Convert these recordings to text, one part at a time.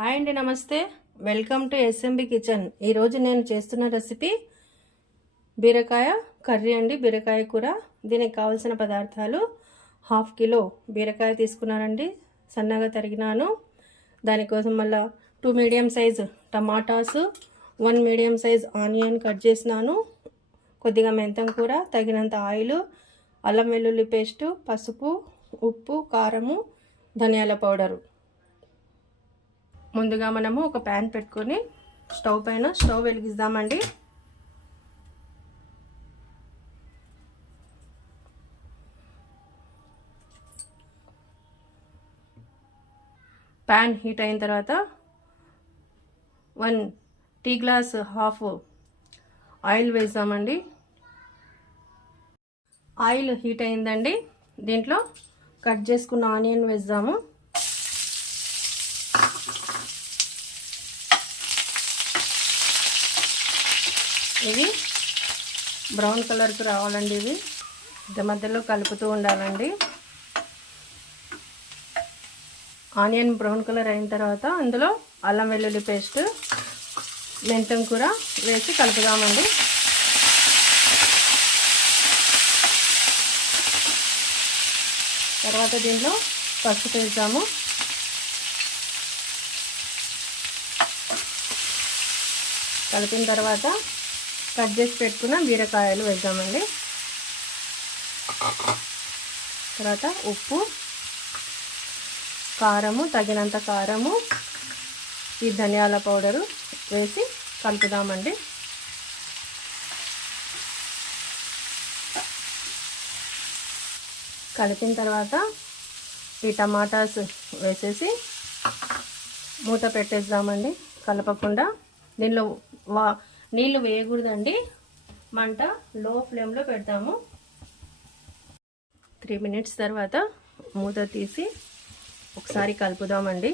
Hi అండి, నమస్తే. Welcome to SMB kitchen. ఈరోజు నేను చేస్తున్న రెసిపీ బీరకాయ కర్రీ అండి, బీరకాయ కూర. దీనికి కావాల్సిన పదార్థాలు: 1/2 కిలో బీరకాయ తీసుకున్నానండి, సన్నగా తరిగినాను. దానికోసం మళ్ళీ 2 medium size tomatoes, 1 medium size onion cut చేసినాను, కొద్దిగా మెంతం కూర, తగినంత ఆయిల్, అల్లం వెల్లుల్లి పేస్టు, పసుపు, ఉప్పు, కారము, ధనియాల పౌడరు. ముందుగా మనము ఒక ప్యాన్ పెట్టుకొని స్టవ్ వెలిగిద్దామండి. ప్యాన్ హీట్ అయిన తర్వాత 1 టీ గ్లాస్ హాఫ్ ఆయిల్ వేద్దామండి. ఆయిల్ హీట్ అయిందండి. దీంట్లో కట్ చేసుకున్న ఆనియన్ వేద్దాము. ఇది బ్రౌన్ కలర్కి రావాలండి. ఇది మధ్యలో కలుపుతూ ఉండాలండి. ఆనియన్ బ్రౌన్ కలర్ అయిన తర్వాత అందులో అల్లం వెల్లుల్లి పేస్ట్, మెంతం కూర వేసి కలుపుదామండి. తర్వాత దీంట్లో పసుపు వేద్దాము. కలిపిన తర్వాత కట్ చేసి పెట్టుకున్న బీరకాయలు వేద్దామండి. తర్వాత ఉప్పు, కారము, తగినంత కారము, ఈ ధనియాల పౌడరు వేసి కలుపుదామండి. కలిపిన తర్వాత ఈ టమాటాస్ వేసేసి మూత పెట్టేద్దామండి, కలపకుండా. దీనిలో నీళ్ళు వేయకూడదండి, మంట లో ఫ్లేమ్లో పెడతాము. 3 మినిట్స్ తర్వాత మూత తీసి ఒకసారి కలుపుదామండి.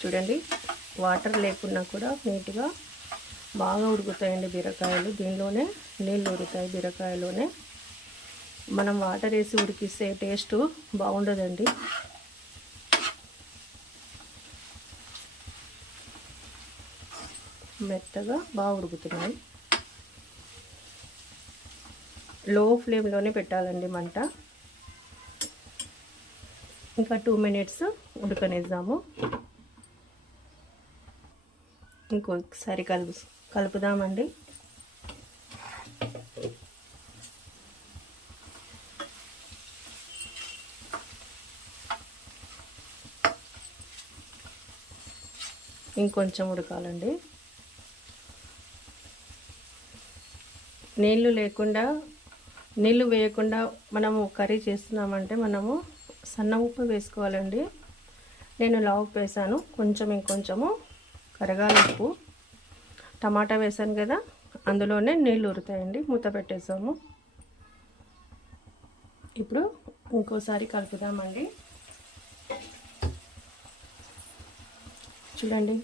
చూడండి, వాటర్ లేకున్నా కూడా నీట్గా బాగా ఉడుకుతాయండి బీరకాయలు. దీనిలోనే నీళ్ళు ఉడుకుతాయి. బీరకాయలోనే మనం వాటర్ వేసి ఉడికిస్తే టేస్ట్ బాగుండదండి. మెత్తగా బాగా ఉడుకుతున్నాయి. లో ఫ్లేమ్లోనే పెట్టాలండి మంట. ఇంకా 2 మినిట్స్ ఉడకనిద్దాము. ఇంకొకసారి కలుపుదామండి. ఇంకొంచెం ఉడకాలండి. నీళ్ళు వేయకుండా మనము కర్రీ చేస్తున్నామంటే మనము సన్న ఉప్పు వేసుకోవాలండి. నేను లావు ఉప్పు వేసాను, ఇంకొంచెము కరగాలి ఉప్పు. టమాటా వేసాను కదా, అందులోనే నీళ్ళు ఉరుతాయండి. మూత పెట్టేసాము. ఇప్పుడు ఇంకోసారి కలుపుదామండి. చూడండి,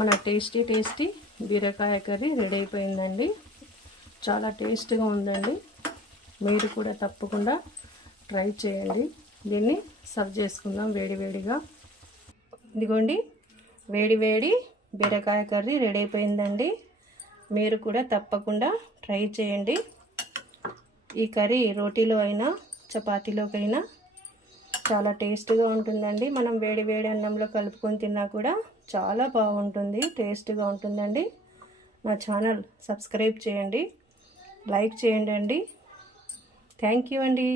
మన టేస్టీ బీరకాయ కర్రీ రెడీ అయిపోయిందండి. చాలా టేస్ట్గా ఉందండి. మీరు కూడా తప్పకుండా ట్రై చేయండి. దీన్ని సర్వ్ చేసుకుందాం వేడివేడిగా. ఇదిగోండి, వేడి బీరకాయ కర్రీ రెడీ అయిపోయిందండి. మీరు కూడా తప్పకుండా ట్రై చేయండి. ఈ కర్రీ రోటీలో అయినా చపాతీలోకైనా చాలా టేస్ట్గా ఉంటుందండి. మనం వేడి అన్నంలో కలుపుకొని తిన్నా కూడా చాలా బాగుంటుంది, టేస్ట్గా ఉంటుందండి. నా ఛానల్ సబ్స్క్రైబ్ చేయండి, లైక్ చేయండి అండి. థ్యాంక్ యూ అండి.